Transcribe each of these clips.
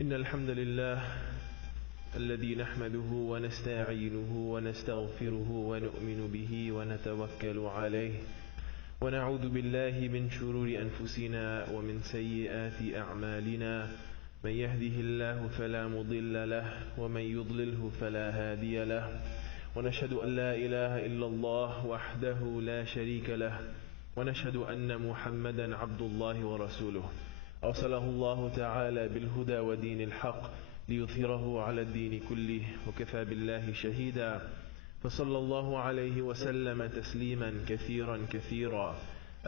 إن الحمد لله الذي نحمده ونستعينه ونستغفره ونؤمن به ونتوكل عليه ونعوذ بالله من شرور أنفسنا ومن سيئات أعمالنا من يهده الله فلا مضل له ومن يضلله فلا هادي له ونشهد أن لا إله إلا الله وحده لا شريك له ونشهد أن محمدا عبد الله ورسوله أرسله الله تعالى بالهدى ودين الحق ليظهره على الدين كله وكفى بالله شهيدا فصلى الله عليه وسلم تسليما كثيرا كثيرا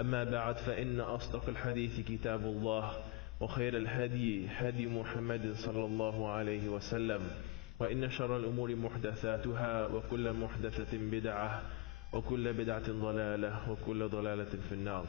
أما بعد فإن أصدق الحديث كتاب الله وخير الهدي هدي محمد صلى الله عليه وسلم وإن شر الأمور محدثاتها وكل محدثة بدعة وكل بدعة ضلالة وكل ضلالة في النار.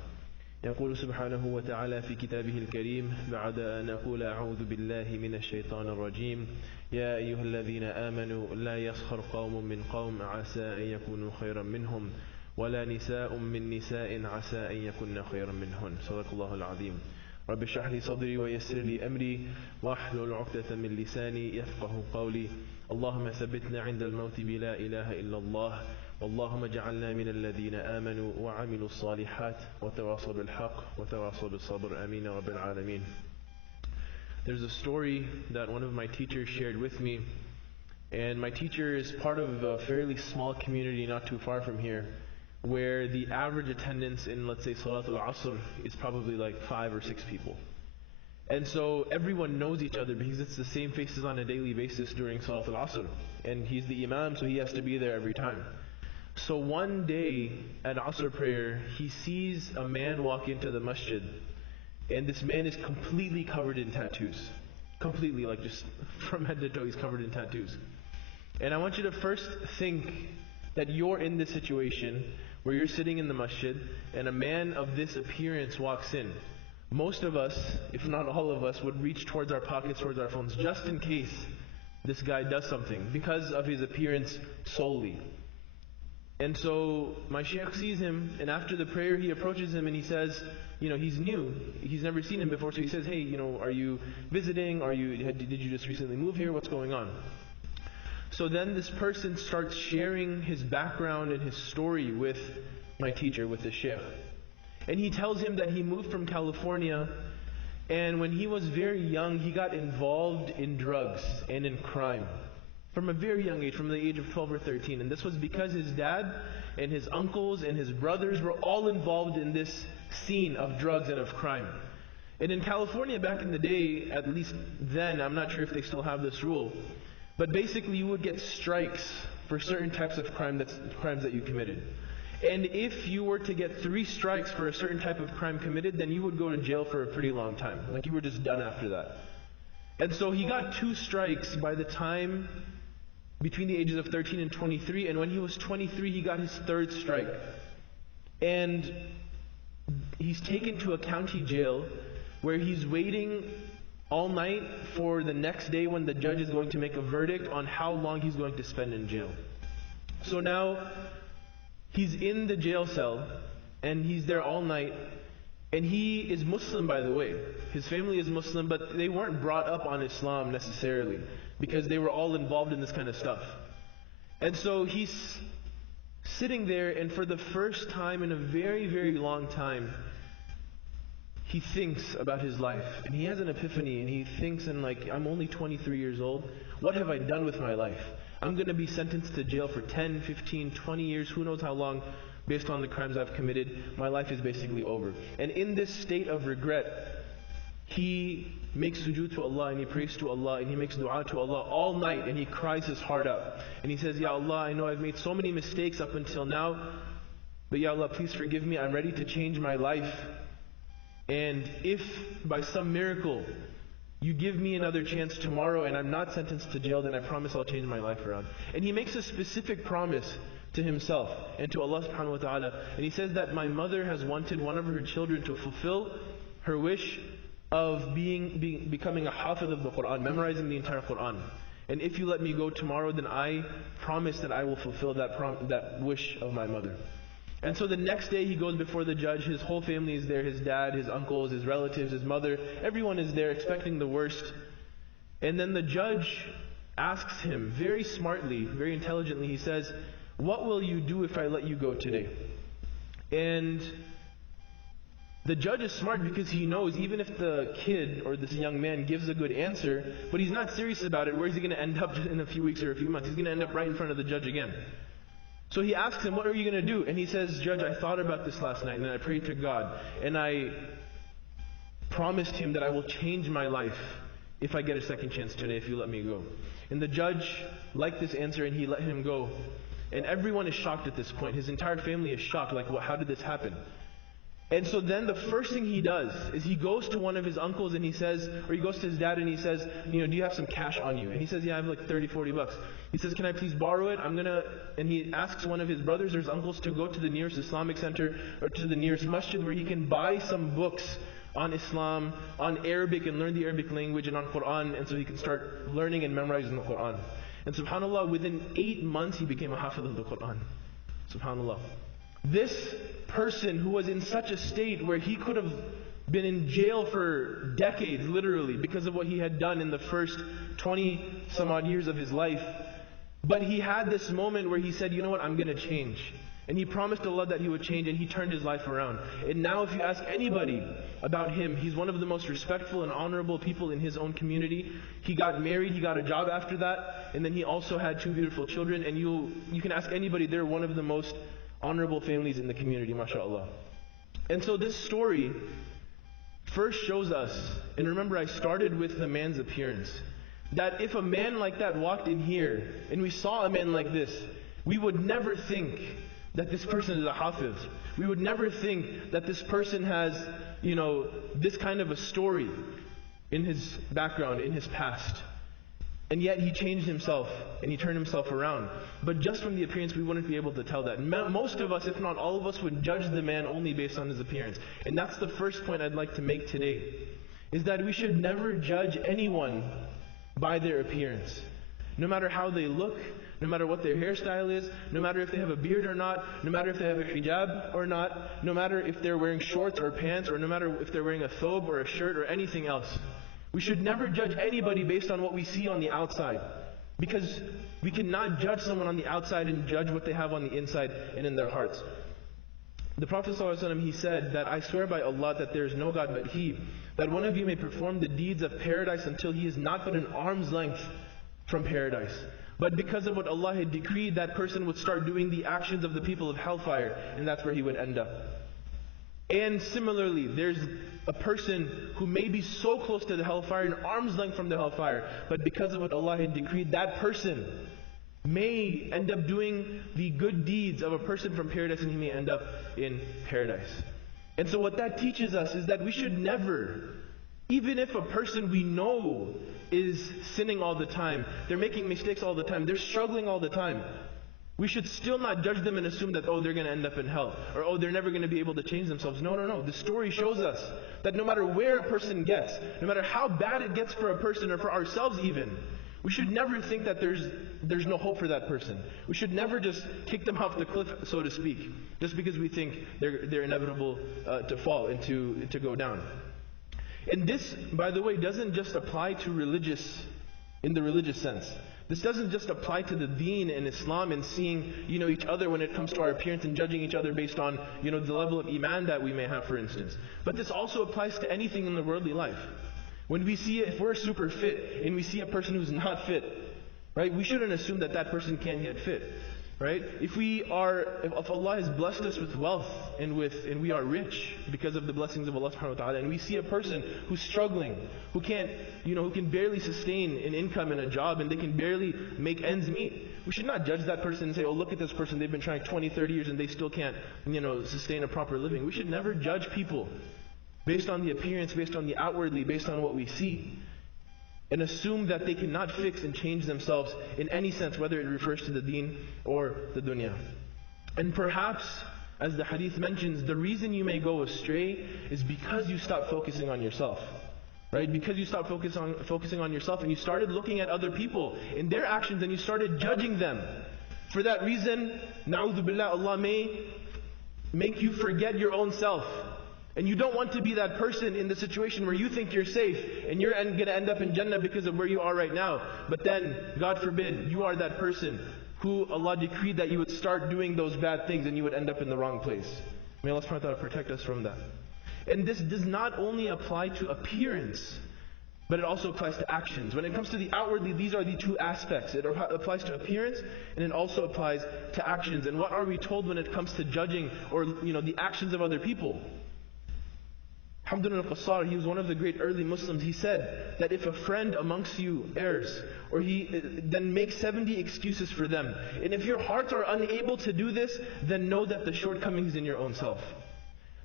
يقول سبحانه وتعالى في كتابه الكريم بعد أن أقول أعوذ بالله من الشيطان الرجيم يا أيها الذين آمنوا لا يسخر قوم من قوم عسى أن يكونوا خيرا منهم ولا نساء من نساء عسى أن يكون خيرا منهن. صدق الله العظيم. رب اشرح لي صدري ويسر لي أمري واحلل عقدة من لساني يفقه قولي. اللهم ثبتنا عند الموت بلا إله إلا الله واللهم اجعلنا من الذين آمنوا وعملوا الصالحات وتواصوا بالحق وتواصوا بالصبر. آمين يا رب العالمين. There's a story that one of my teachers shared with me, and my teacher is part of a fairly small community not too far from here, where the average attendance in, let's say, Salatul Asr is probably like 5 or 6 people. And so everyone knows each other because it's the same faces on a daily basis during Salatul Asr. And he's the Imam, so he has to be there every time. So one day at Asr prayer, he sees a man walk into the masjid, and this man is completely covered in tattoos. Completely, like just from head to toe, he's covered in tattoos. And I want you to first think that you're in this situation where you're sitting in the masjid and a man of this appearance walks in. Most of us, if not all of us, would reach towards our pockets, towards our phones, just in case this guy does something, because of his appearance solely. And so my shaykh sees him, and after the prayer he approaches him and he says, he's new, he's never seen him before, so he says, hey, are you visiting? Did you just recently move here? What's going on? So then this person starts sharing his background and his story with my teacher, with the shaykh. And he tells him that he moved from California, and when he was very young, he got involved in drugs and in crime. From a very young age, from the age of 12 or 13. And this was because his dad and his uncles and his brothers were all involved in this scene of drugs and of crime. And in California back in the day, at least then, I'm not sure if they still have this rule, but basically you would get strikes for certain types of crimes that you committed. And if you were to get 3 strikes for a certain type of crime committed, then you would go to jail for a pretty long time. Like you were just done after that. And so he got 2 strikes by the time between the ages of 13 and 23, and when he was 23 he got his 3rd strike. And he's taken to a county jail where he's waiting all night for the next day when the judge is going to make a verdict on how long he's going to spend in jail. So now he's in the jail cell and he's there all night, and he is Muslim, by the way. His family is Muslim, but they weren't brought up on Islam necessarily, because they were all involved in this kind of stuff. And so he's sitting there, and for the first time in a very, very long time, he thinks about his life. And he has an epiphany, and he thinks, I'm only 23 years old. What have I done with my life? I'm going to be sentenced to jail for 10, 15, 20 years, who knows how long, based on the crimes I've committed. My life is basically over. And in this state of regret, he makes sujood to Allah, and he prays to Allah, and he makes dua to Allah all night, and he cries his heart out. And he says, Ya Allah, I know I've made so many mistakes up until now, but Ya Allah, please forgive me. I'm ready to change my life. And if by some miracle you give me another chance tomorrow and I'm not sentenced to jail, then I promise I'll change my life around. And he makes a specific promise to himself and to Allah subhanahu wa ta'ala. And he says that my mother has wanted one of her children to fulfill her wish of becoming a hafiz of the Quran, memorizing the entire Quran. And if you let me go tomorrow, then I promise that I will fulfill that wish of my mother. And so the next day he goes before the judge. His whole family is there, his dad, his uncles, his relatives, his mother. Everyone is there expecting the worst. And then the judge asks him very smartly, very intelligently, he says, "What will you do if I let you go today?" And the judge is smart because he knows even if the kid or this young man gives a good answer, but he's not serious about it, where is he going to end up in a few weeks or a few months? He's going to end up right in front of the judge again. So he asks him, "What are you going to do?" And he says, "Judge, I thought about this last night and I prayed to God and I promised Him that I will change my life if I get a second chance today, if you let me go." And the judge liked this answer and he let him go. And everyone is shocked at this point. His entire family is shocked, like, how did this happen? And so then the first thing he does is he goes to one of his uncles and he says, or he goes to his dad and he says, "Do you have some cash on you?" And he says, "Yeah, I have like 30, 40 bucks. He says, "Can I please borrow it? And he asks one of his brothers or his uncles to go to the nearest Islamic center or to the nearest masjid where he can buy some books on Islam, on Arabic, and learn the Arabic language, and on Quran, and so he can start learning and memorizing the Quran. And subhanAllah, within 8 months he became a hafiz of the Quran. SubhanAllah. This person who was in such a state where he could have been in jail for decades, literally, because of what he had done in the first 20 some odd years of his life. But he had this moment where he said, "You know what, I'm going to change." And he promised Allah that he would change, and he turned his life around. And now if you ask anybody about him, he's one of the most respectful and honorable people in his own community. He got married, he got a job after that, and then he also had 2 beautiful children. And you can ask anybody, they're one of the most honorable families in the community, mashallah. And so this story first shows us, and remember I started with the man's appearance, that if a man like that walked in here, and we saw a man like this, we would never think that this person is a hafiz. We would never think that this person has, this kind of a story in his background, in his past. And yet he changed himself and he turned himself around. But just from the appearance, we wouldn't be able to tell that. Most of us, if not all of us, would judge the man only based on his appearance. And that's the first point I'd like to make today, is that we should never judge anyone by their appearance. No matter how they look, no matter what their hairstyle is, no matter if they have a beard or not, no matter if they have a hijab or not, no matter if they're wearing shorts or pants, or no matter if they're wearing a thobe or a shirt or anything else. We should never judge anybody based on what we see on the outside. Because we cannot judge someone on the outside and judge what they have on the inside and in their hearts. The Prophet ﷺ, he said that, "I swear by Allah that there is no God but He, that one of you may perform the deeds of paradise until he is not but an arm's length from paradise. But because of what Allah had decreed, that person would start doing the actions of the people of hellfire, and that's where he would end up." And similarly, there's a person who may be so close to the hellfire, an arm's length from the hellfire, but because of what Allah had decreed, that person may end up doing the good deeds of a person from paradise, and he may end up in paradise. And so what that teaches us is that we should never, even if a person we know is sinning all the time, they're making mistakes all the time, they're struggling all the time, we should still not judge them and assume that, they're going to end up in hell, or they're never going to be able to change themselves. No. The story shows us that no matter where a person gets, no matter how bad it gets for a person or for ourselves even, we should never think that there's no hope for that person. We should never just kick them off the cliff, so to speak, just because we think they're inevitable to fall and to go down. And this, by the way, doesn't just apply to in the religious sense. This doesn't just apply to the deen and Islam and seeing, each other when it comes to our appearance and judging each other based on, the level of iman that we may have, for instance. But this also applies to anything in the worldly life. When we see if we're super fit and we see a person who's not fit, right? We shouldn't assume that person can't get fit, right? If Allah has blessed us with wealth and we are rich because of the blessings of Allah subhanahu wa ta'ala, and we see a person who's struggling, who can't, who can barely sustain an income and a job, and they can barely make ends meet, we should not judge that person and say, "Oh, look at this person, they've been trying 20, 30 years and they still can't, sustain a proper living." We should never judge people based on the appearance, based on the outwardly, based on what we see, and assume that they cannot fix and change themselves in any sense, whether it refers to the deen or the dunya. And perhaps, as the hadith mentions, the reason you may go astray is because you stop focusing on yourself. Right? Because you stopped focusing on yourself and you started looking at other people and their actions and you started judging them. For that reason, na'udhu billah, Allah may make you forget your own self. And you don't want to be that person in the situation where you think you're safe and you're going to end up in Jannah because of where you are right now. But then, God forbid, you are that person who Allah decreed that you would start doing those bad things and you would end up in the wrong place. May Allah subhanahu wa ta'ala protect us from that. And this does not only apply to appearance, but it also applies to actions. When it comes to the outwardly, these are the two aspects. It applies to appearance, and it also applies to actions. And what are we told when it comes to judging or the actions of other people? Hamdun al-Qassar, he was one of the great early Muslims. He said that if a friend amongst you errs, or then make 70 excuses for them. And if your hearts are unable to do this, then know that the shortcoming is in your own self.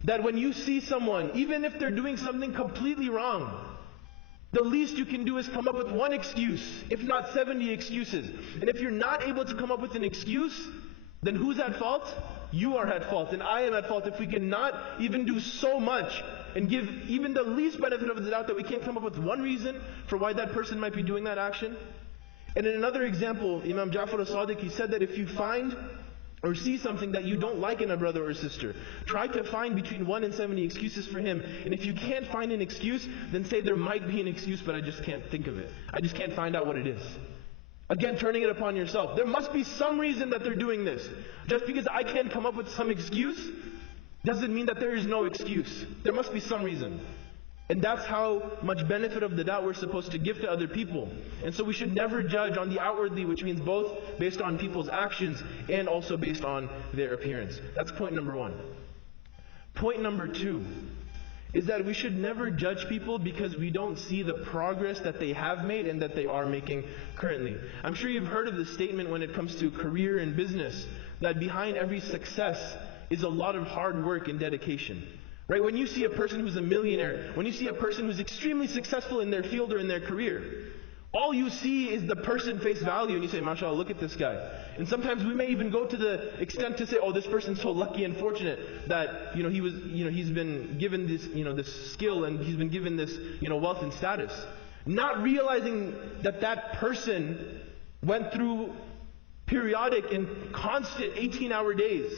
That when you see someone, even if they're doing something completely wrong, the least you can do is come up with one excuse, if not 70 excuses. And if you're not able to come up with an excuse, then who's at fault? You are at fault, and I am at fault if we cannot even do so much and give even the least benefit of the doubt that we can't come up with one reason for why that person might be doing that action. And in another example, Imam Ja'far as-Sadiq, he said that if you find or see something that you don't like in a brother or sister, try to find between 1 and 70 excuses for him. And if you can't find an excuse, then say there might be an excuse, but I just can't think of it. I just can't find out what it is. Again, turning it upon yourself. There must be some reason that they're doing this. Just because I can't come up with some excuse, doesn't mean that there is no excuse. There must be some reason. And that's how much benefit of the doubt we're supposed to give to other people. And so we should never judge on the outwardly, which means both based on people's actions and also based on their appearance. That's point number 1. Point number 2 is that we should never judge people because we don't see the progress that they have made and that they are making currently. I'm sure you've heard of the statement when it comes to career and business, that behind every success is a lot of hard work and dedication. Right? When you see a person who's a millionaire, when you see a person who's extremely successful in their field or in their career, all you see is the person face value, and you say, MashaAllah, look at this guy. And sometimes we may even go to the extent to say, oh, this person's so lucky and fortunate that he's been given this this skill and he's been given this wealth and status, not realizing that that person went through periodic and constant 18-hour days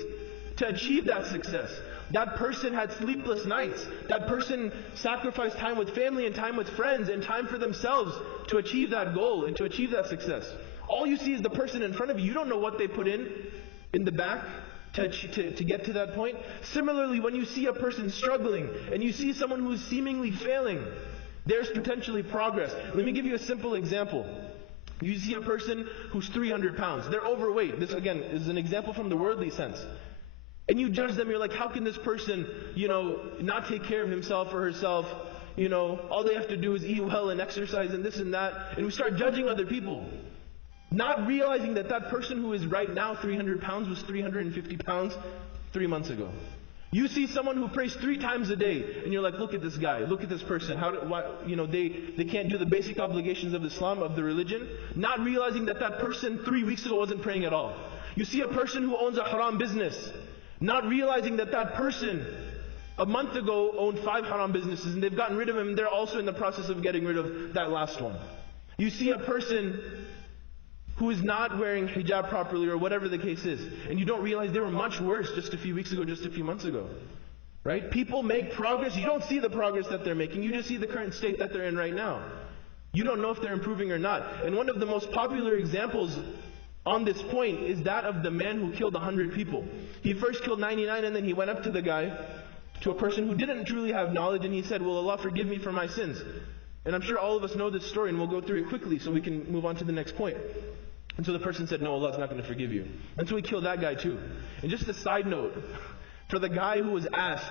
to achieve that success. That person had sleepless nights. That person sacrificed time with family and time with friends and time for themselves to achieve that goal and to achieve that success. All you see is the person in front of you. You don't know what they put in the back to get to that point. Similarly, when you see a person struggling and you see someone who's seemingly failing, there's potentially progress. Let me give you a simple example. You see a person who's 300 pounds. They're overweight. This, again, is an example from the worldly sense. And you judge them, you're like, how can this person, not take care of himself or herself? All they have to do is eat well and exercise and this and that. And we start judging other people. Not realizing that that person who is right now 300 pounds was 350 pounds 3 months ago. You see someone who prays 3 times a day, and you're like, look at this guy, look at this person. They can't do the basic obligations of Islam, of the religion. Not realizing that that person 3 weeks ago wasn't praying at all. You see a person who owns a haram business, not realizing that that person a month ago owned 5 haram businesses and they've gotten rid of him and they're also in the process of getting rid of that last one. You see a person who is not wearing hijab properly or whatever the case is, and you don't realize they were much worse just a few weeks ago, just a few months ago. Right? People make progress. You don't see the progress that they're making. You just see the current state that they're in right now. You don't know if they're improving or not. And one of the most popular examples on this point is that of the man who killed 100 people. He first killed 99 and then he went up to the guy, to a person who didn't truly have knowledge, and he said, will Allah forgive me for my sins? And I'm sure all of us know this story, and we'll go through it quickly so we can move on to the next point. And so the person said, no, Allah's not going to forgive you. And so he killed that guy too. And just a side note, for the guy who was asked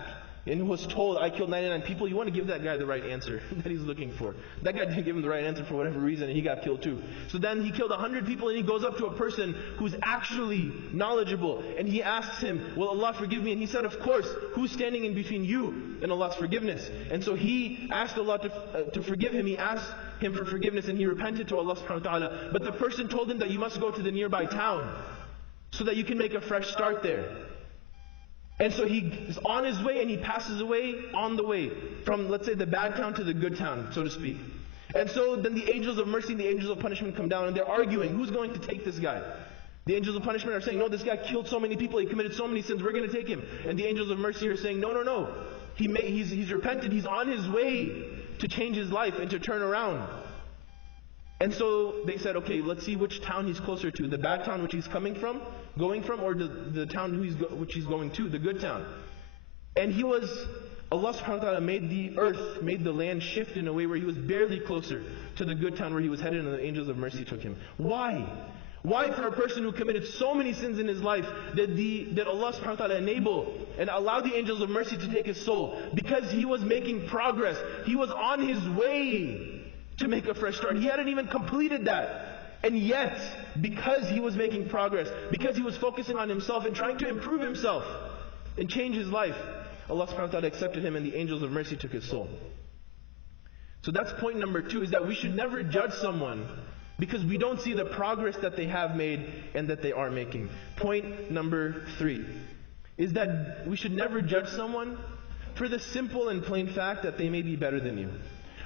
and who was told, I killed 99 people, you want to give that guy the right answer that he's looking for. That guy didn't give him the right answer for whatever reason, and he got killed too. So then he killed 100 people, and he goes up to a person who's actually knowledgeable, and he asks him, will Allah forgive me? And he said, of course. Who's standing in between you and Allah's forgiveness? And so he asked Allah to forgive him. He asked him for forgiveness, and he repented to Allah subhanahu wa ta'ala. But the person told him that you must go to the nearby town so that you can make a fresh start there. And so he is on his way, and he passes away on the way from, let's say, the bad town to the good town, so to speak. And so then the angels of mercy and the angels of punishment come down, and they're arguing, who's going to take this guy? The angels of punishment are saying, no, this guy killed so many people, he committed so many sins, we're going to take him. And the angels of mercy are saying, no, He's repented, he's on his way to change his life and to turn around. And so they said, okay, let's see which town he's closer to. The bad town which he's going from, or the town which he's going to, the good town. And Allah subhanahu wa ta'ala made the land shift in a way where he was barely closer to the good town where he was headed, and the angels of mercy took him. Why? Why for a person who committed so many sins in his life did Allah subhanahu wa ta'ala enable and allow the angels of mercy to take his soul? Because he was making progress. He was on his way to make a fresh start. He hadn't even completed that. And yet, because he was making progress, because he was focusing on himself and trying to improve himself and change his life, Allah subhanahu wa ta'ala accepted him and the angels of mercy took his soul. So that's point number 2, is that we should never judge someone because we don't see the progress that they have made and that they are making. Point number 3 is that we should never judge someone for the simple and plain fact that they may be better than you.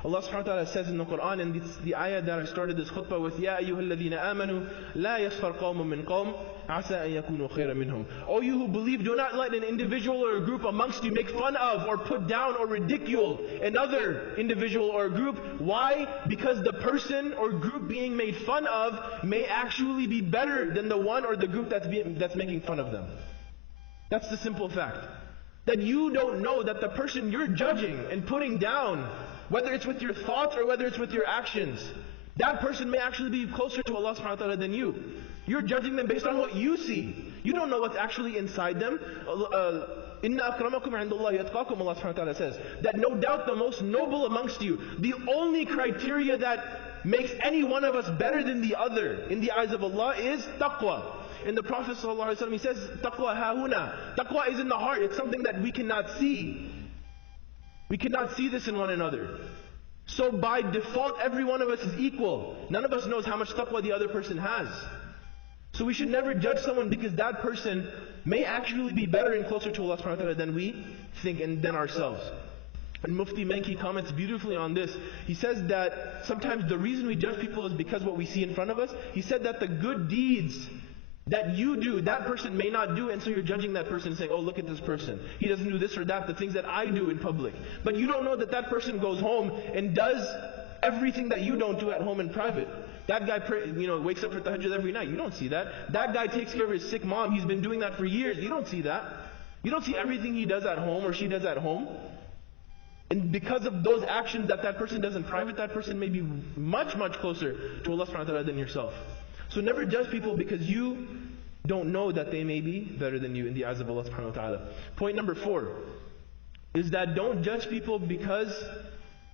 Allah subhanahu wa ta'ala says in the Quran, and it's the ayah that I started this khutbah with, Ya ayyuhal ladhina amanu, la yaskhar qawmun min qawm, asa an yakunu khayran minhum. O you who believe, do not let an individual or a group amongst you make fun of or put down or ridicule another individual or a group. Why? Because the person or group being made fun of may actually be better than the one or the group that's making fun of them. That's the simple fact. That you don't know that the person you're judging and putting down, whether it's with your thoughts or whether it's with your actions, that person may actually be closer to Allah subhanahu wa ta'ala than you. You're judging them based on what you see. You don't know what's actually inside them. Inna akramakum indallahi atqakum, Allah subhanahu wa ta'ala says. That no doubt the most noble amongst you, the only criteria that makes any one of us better than the other in the eyes of Allah is taqwa. And the Prophet ﷺ, he says, taqwa hahuna. Taqwa is in the heart. It's something that we cannot see. We cannot see this in one another. So by default, every one of us is equal. None of us knows how much taqwa the other person has. So we should never judge someone because that person may actually be better and closer to Allah subhanahu wa ta'ala than we think and than ourselves. And Mufti Menki comments beautifully on this. He says that sometimes the reason we judge people is because what we see in front of us. He said that the good deeds that you do, that person may not do, and so you're judging that person and saying, oh, look at this person. He doesn't do this or that, the things that I do in public. But you don't know that that person goes home and does everything that you don't do at home in private. That guy wakes up for tahajjud every night. You don't see that. That guy takes care of his sick mom. He's been doing that for years. You don't see that. You don't see everything he does at home or she does at home. And because of those actions that person does in private, that person may be much, much closer to Allah subhanahu wa ta'ala than yourself. So never judge people because you don't know that they may be better than you in the eyes of Allah subhanahu wa ta'ala. Point number 4 is that don't judge people because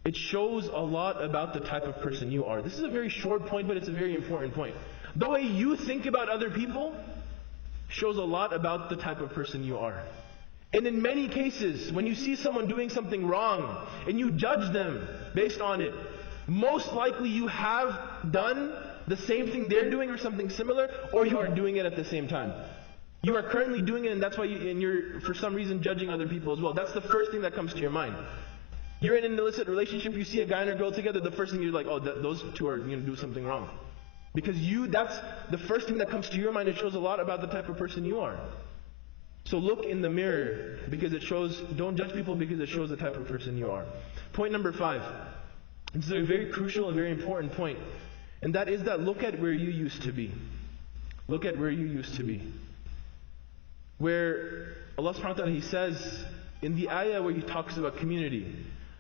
it shows a lot about the type of person you are. This is a very short point, but it's a very important point. The way you think about other people shows a lot about the type of person you are. And in many cases, when you see someone doing something wrong and you judge them based on it, most likely you have done the same thing they're doing or something similar, or you are doing it at the same time. You are currently doing it, and that's why you're for some reason judging other people as well. That's the first thing that comes to your mind. You're in an illicit relationship, you see a guy and a girl together, the first thing you're like, oh, those two are going to do something wrong. Because that's the first thing that comes to your mind. It shows a lot about the type of person you are. So look in the mirror, because don't judge people because it shows the type of person you are. Point number 5. This is a very crucial and very important point. And that is that look at where you used to be. Look at where you used to be. Where Allah subhanahu wa ta'ala, He says in the ayah where He talks about community,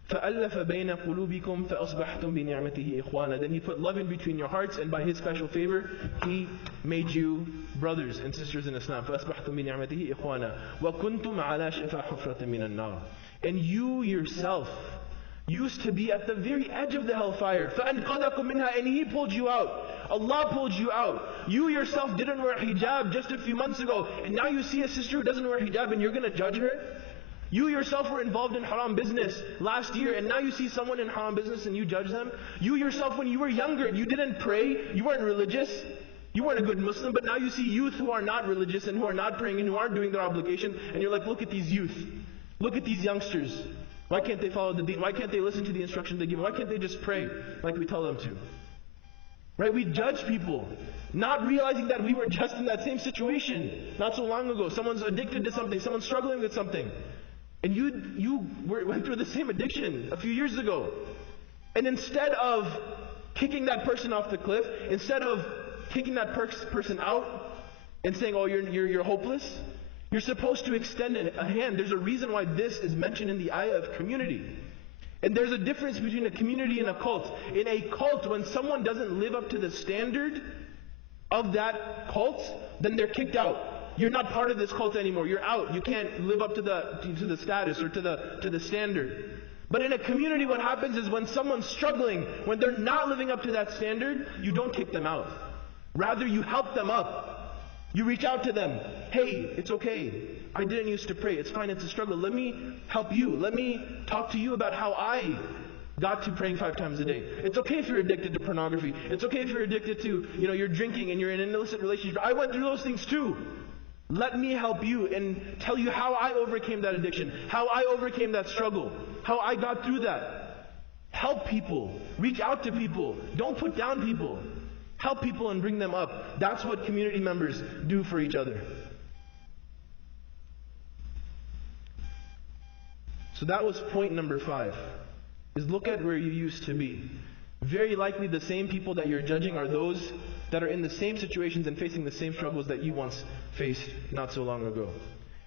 فَأَلَّفَ بَيْنَ قُلُوبِكُمْ فَأَصْبَحْتُمْ بِنِعْمَتِهِ إِخْوَانًا. Then He put love in between your hearts, and by His special favor, He made you brothers and sisters in Islam. فَأَصْبَحْتُمْ بِنِعْمَتِهِ إِخْوَانًا وَكُنْتُمْ عَلَى شَفَا حُفْرَةٍ مِنَ النَّارِ. And you yourself used to be at the very edge of the hellfire. فَأَنْقَذَكُمْ مِنْهَا. And He pulled you out. Allah pulled you out. You yourself didn't wear hijab just a few months ago, and now you see a sister who doesn't wear hijab and you're going to judge her? You yourself were involved in haram business last year, and now you see someone in haram business and you judge them? You yourself, when you were younger, you didn't pray, you weren't religious, you weren't a good Muslim, but now you see youth who are not religious and who are not praying and who aren't doing their obligation, and you're like, look at these youth. Look at these youngsters. Why can't they follow the deen? Why can't they listen to the instruction they give? Why can't they just pray like we tell them to? Right? We judge people, not realizing that we were just in that same situation not so long ago. Someone's addicted to something, someone's struggling with something. And you went through the same addiction a few years ago. And instead of kicking that person off the cliff, instead of kicking that person out and saying, oh, you're hopeless, you're supposed to extend a hand. There's a reason why this is mentioned in the ayah of community. And there's a difference between a community and a cult. In a cult, when someone doesn't live up to the standard of that cult, then they're kicked out. You're not part of this cult anymore. You're out. You can't live up to the status or to the standard. But in a community, what happens is when someone's struggling, when they're not living up to that standard, you don't kick them out. Rather, you help them up. You reach out to them. Hey, it's okay. I didn't used to pray. It's fine. It's a struggle. Let me help you. Let me talk to you about how I got to praying 5 times a day. It's okay if you're addicted to pornography. It's okay if you're addicted to, you're drinking and you're in an illicit relationship. I went through those things too. Let me help you and tell you how I overcame that addiction, how I overcame that struggle, how I got through that. Help people. Reach out to people. Don't put down people. Help people and bring them up. That's what community members do for each other. So that was point number 5, is look at where you used to be. Very likely the same people that you're judging are those that are in the same situations and facing the same struggles that you once faced not so long ago.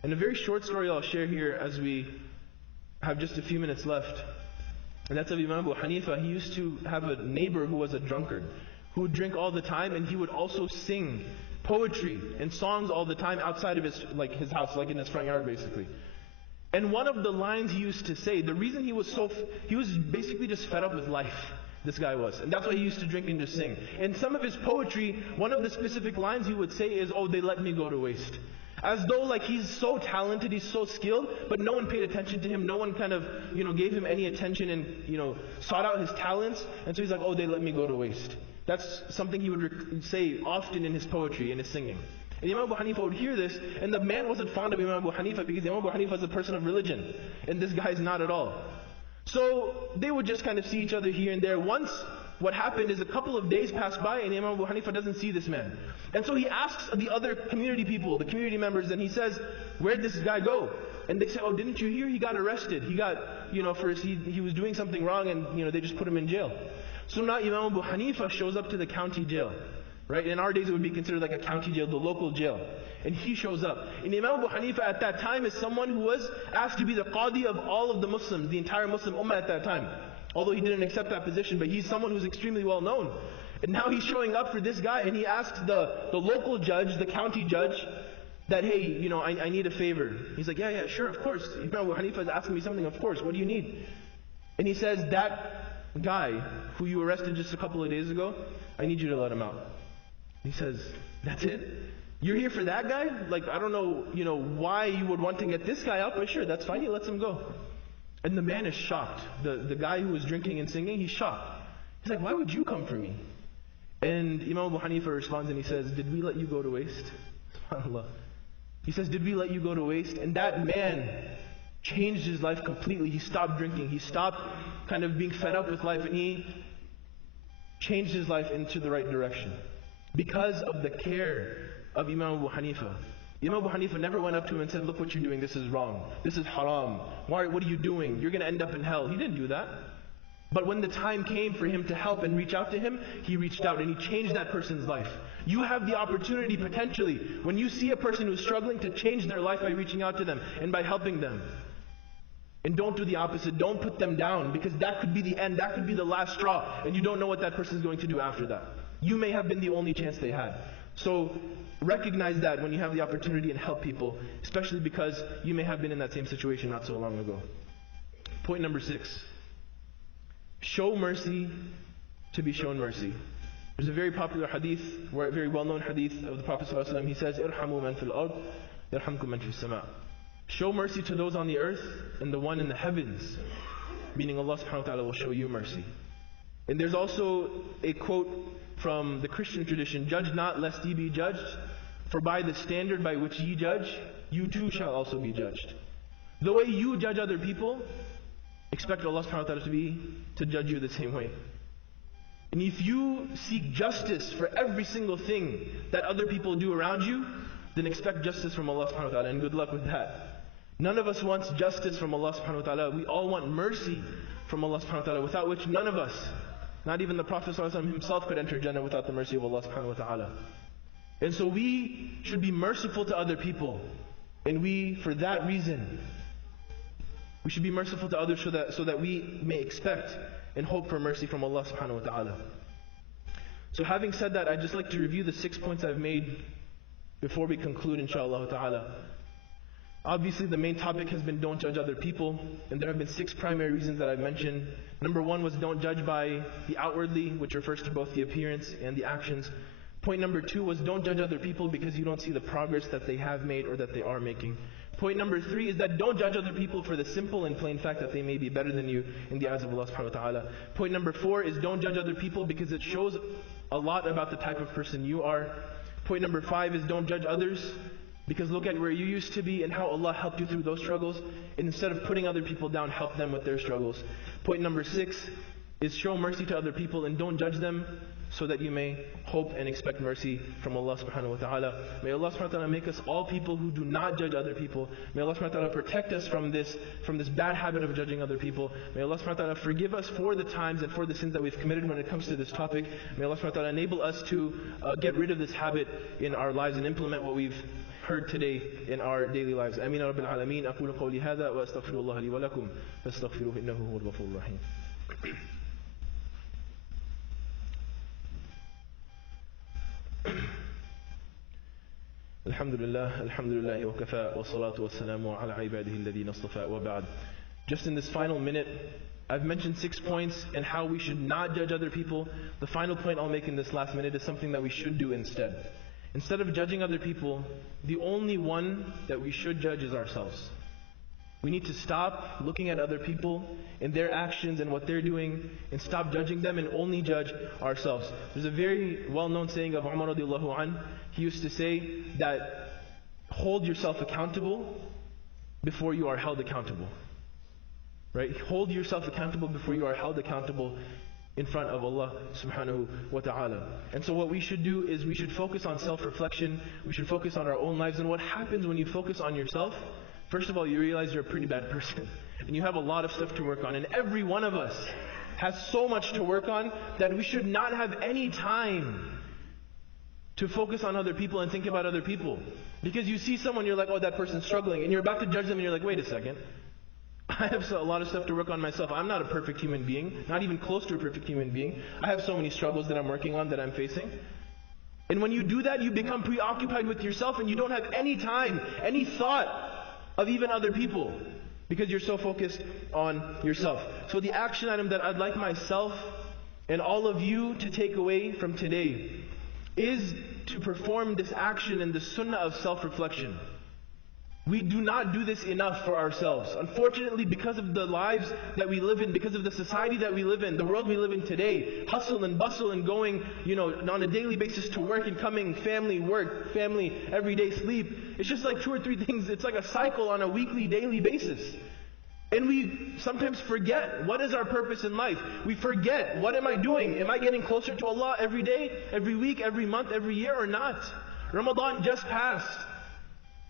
And a very short story I'll share here as we have just a few minutes left. And that's of Imam Abu Hanifa. He used to have a neighbor who was a drunkard, who would drink all the time, and he would also sing poetry and songs all the time outside of his house, like in his front yard basically. And one of the lines he used to say, the reason he was basically just fed up with life, this guy was. And that's why he used to drink and just sing. In some of his poetry, one of the specific lines he would say is, oh, they let me go to waste. As though he's so talented, he's so skilled, but no one paid attention to him. No one kind of, gave him any attention and, sought out his talents. And so he's like, oh, they let me go to waste. That's something he would say often in his poetry, in his singing. And Imam Abu Hanifa would hear this, and the man wasn't fond of Imam Abu Hanifa because Imam Abu Hanifa is a person of religion, and this guy's not at all. So they would just kind of see each other here and there. Once, what happened is a couple of days passed by, and Imam Abu Hanifa doesn't see this man. And so he asks the other community people, the community members, and he says, where'd this guy go? And they say, oh, didn't you hear? He got arrested. He got, he was doing something wrong, and they just put him in jail. So now Imam Abu Hanifa shows up to the county jail. Right? In our days it would be considered like a county jail, the local jail. And he shows up. And Imam Abu Hanifa at that time is someone who was asked to be the qadi of all of the Muslims, the entire Muslim ummah at that time. Although he didn't accept that position, but he's someone who's extremely well known. And now he's showing up for this guy, and he asks the local judge, the county judge, that, hey, I need a favor. He's like, yeah, sure, of course. Imam Abu Hanifa is asking me something, of course. What do you need? And he says, that guy who you arrested just a couple of days ago, I need you to let him out. He says, that's it? You're here for that guy? I don't know, why you would want to get this guy out, but sure, that's fine. He lets him go. And the man is shocked. The guy who was drinking and singing, he's shocked. He's like, why would you come for me? And Imam Abu Hanifa responds and he says, did we let you go to waste? SubhanAllah. He says, did we let you go to waste? And that man changed his life completely. He stopped drinking. He stopped kind of being fed up with life, and he changed his life into the right direction. Because of the care of Imam Abu Hanifa. Imam Abu Hanifa never went up to him and said, look what you're doing, this is wrong. This is haram. What are you doing? You're going to end up in hell. He didn't do that. But when the time came for him to help and reach out to him, he reached out and he changed that person's life. You have the opportunity potentially, when you see a person who's struggling, to change their life by reaching out to them and by helping them. And don't do the opposite. Don't put them down, because that could be the end. That could be the last straw. And you don't know what that person is going to do after that. You may have been the only chance they had. So recognize that when you have the opportunity and help people, especially because you may have been in that same situation not so long ago. Point number 6. Show mercy to be shown mercy. There's a very popular hadith, a very well-known hadith of the Prophet ﷺ. He says, "Irhamu man fil ard, yarhamkum man fis sama." Show mercy to those on the earth, and the one in the heavens, meaning Allah subhanahu wa ta'ala will show you mercy. And there's also a quote from the Christian tradition, "Judge not lest ye be judged, for by the standard by which ye judge, you too shall also be judged." The way you judge other people, expect Allah subhanahu wa ta'ala to judge you the same way. And if you seek justice for every single thing that other people do around you, then expect justice from Allah subhanahu wa ta'ala, and good luck with that. None of us wants justice from Allah subhanahu wa ta'ala. We all want mercy from Allah subhanahu wa ta'ala, without which none of us, not even the Prophet sallallahu alaihi wasallam himself, could enter Jannah without the mercy of Allah subhanahu wa ta'ala. And so we should be merciful to other people. And we, for that reason, we should be merciful to others so that we may expect and hope for mercy from Allah subhanahu wa ta'ala. So having said that, I'd just like to review the 6 points I've made before we conclude, inshaAllah ta'ala. Obviously the main topic has been don't judge other people, and there have been 6 primary reasons that I've mentioned. Number 1 was don't judge by the outwardly, which refers to both the appearance and the actions. Point number 2 was don't judge other people because you don't see the progress that they have made or that they are making. Point number 3 is that don't judge other people for the simple and plain fact that they may be better than you in the eyes of Allah subhanahu wa ta'ala. Point number 4 is don't judge other people because it shows a lot about the type of person you are. Point number 5 is don't judge others because look at where you used to be and how Allah helped you through those struggles, and instead of putting other people down, help them with their struggles. Point number 6 is show mercy to other people and don't judge them, so that you may hope and expect mercy from Allah subhanahu wa ta'ala. May Allah subhanahu wa ta'ala make us all people who do not judge other people. May Allah subhanahu wa ta'ala protect us from this bad habit of judging other people. May Allah subhanahu wa ta'ala forgive us for the times and for the sins that we've committed when it comes to this topic. May Allah subhanahu wa ta'ala enable us to get rid of this habit in our lives and implement what we've heard today in our daily lives. Ameen ya Rabbil Alameen. Aqulu qawli hadha wa astaghfirullah li wa lakum. Fastaghfiruhu innahu huwal ghafurur rahim. Alhamdulillah wa kafa wa salatu wa salamu ala ibadihi alladhina istafa wa ba'd. Just in this final minute, I've mentioned 6 points and how we should not judge other people. The final point I'll make in this last minute is something that we should do instead. Instead of judging other people, the only one that we should judge is ourselves. We need to stop looking at other people and their actions and what they're doing and stop judging them and only judge ourselves. There's a very well-known saying of Umar radiallahu anh. He used to say that hold yourself accountable before you are held accountable. Right? Hold yourself accountable before you are held accountable in front of Allah subhanahu wa ta'ala. And so what we should do is we should focus on self-reflection. We should focus on our own lives. And what happens when you focus on yourself? First of all, you realize you're a pretty bad person. And you have a lot of stuff to work on. And every one of us has so much to work on that we should not have any time to focus on other people and think about other people. Because you see someone, you're like, oh, that person's struggling. And you're about to judge them and you're like, wait a second. I have a lot of stuff to work on myself. I'm not a perfect human being, not even close to a perfect human being. I have so many struggles that I'm working on, that I'm facing. And when you do that, you become preoccupied with yourself and you don't have any time, any thought of even other people, because you're so focused on yourself. So the action item that I'd like myself and all of you to take away from today is to perform this action in the sunnah of self-reflection. We do not do this enough for ourselves. Unfortunately, because of the lives that we live in, because of the society that we live in, the world we live in today, hustle and bustle and going, on a daily basis to work and coming, family, work, family, everyday sleep. It's just like 2 or 3 things. It's like a cycle on a weekly, daily basis. And we sometimes forget what is our purpose in life. We forget, what am I doing? Am I getting closer to Allah every day, every week, every month, every year or not? Ramadan just passed.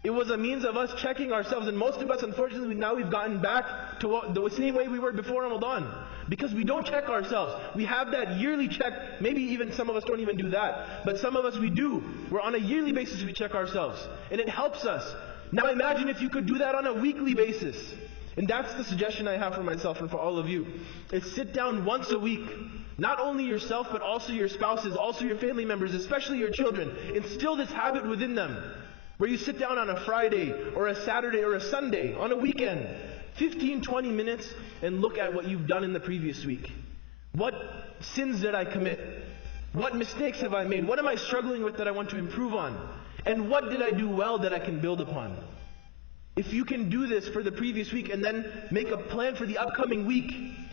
It was a means of us checking ourselves, and most of us, unfortunately, now we've gotten back to the same way we were before Ramadan. Because we don't check ourselves. We have that yearly check. Maybe even some of us don't even do that. But some of us, we do. We're on a yearly basis, we check ourselves. And it helps us. Now imagine if you could do that on a weekly basis. And that's the suggestion I have for myself and for all of you. Is sit down once a week. Not only yourself, but also your spouses, also your family members, especially your children. Instill this habit within them. Where you sit down on a Friday or a Saturday or a Sunday, on a weekend, 15, 20 minutes, and look at what you've done in the previous week. What sins did I commit? What mistakes have I made? What am I struggling with that I want to improve on? And what did I do well that I can build upon? If you can do this for the previous week and then make a plan for the upcoming week,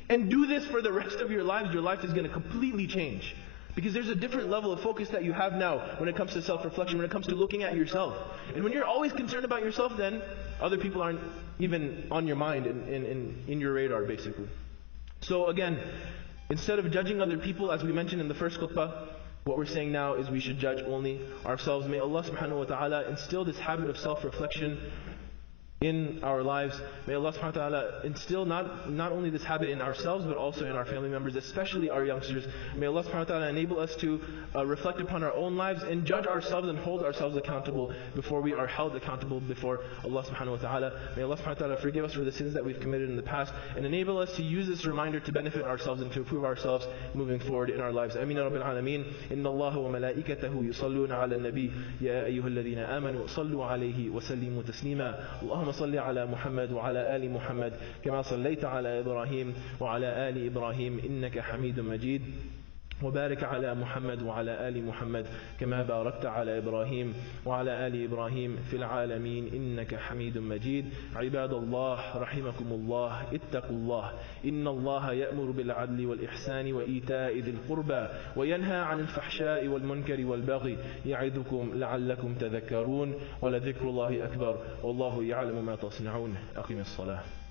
and do this for the rest of your life is going to completely change. Because there's a different level of focus that you have now when it comes to self-reflection, when it comes to looking at yourself. And when you're always concerned about yourself, then other people aren't even on your mind, in your radar, basically. So again, instead of judging other people, as we mentioned in the first khutbah, what we're saying now is we should judge only ourselves. May Allah subhanahu wa ta'ala instill this habit of self-reflection in our lives. May Allah subhanahu wa ta'ala instill not only this habit in ourselves, but also in our family members, especially our youngsters. May Allah subhanahu wa ta'ala enable us to reflect upon our own lives and judge ourselves and hold ourselves accountable before we are held accountable before Allah subhanahu wa ta'ala. May Allah subhanahu wa ta'ala forgive us for the sins that we've committed in the past and enable us to use this reminder to benefit ourselves and to improve ourselves moving forward in our lives. Ameen ya Rabbil Alameen. Inna Allah wa malaikatahu yusalluna ala nabi ya ayyuhalladhina amanu sallu alayhi wa sallimu taslima. Allahumma salli ala Muhammad wa ala ali Muhammad kama sallaita ala Ibrahim wa ala ali Ibrahim innaka Hamidun Majid. وبارك على محمد وعلى آل محمد كما باركت على إبراهيم وعلى آل إبراهيم في العالمين إنك حميد مجيد. عباد الله رحمكم الله اتقوا الله إن الله يأمر بالعدل والإحسان وإيتاء ذي القربى وينهى عن الفحشاء والمنكر والبغي يعظكم لعلكم تذكرون ولذكر الله أكبر والله يعلم ما تصنعون. أقم الصلاة.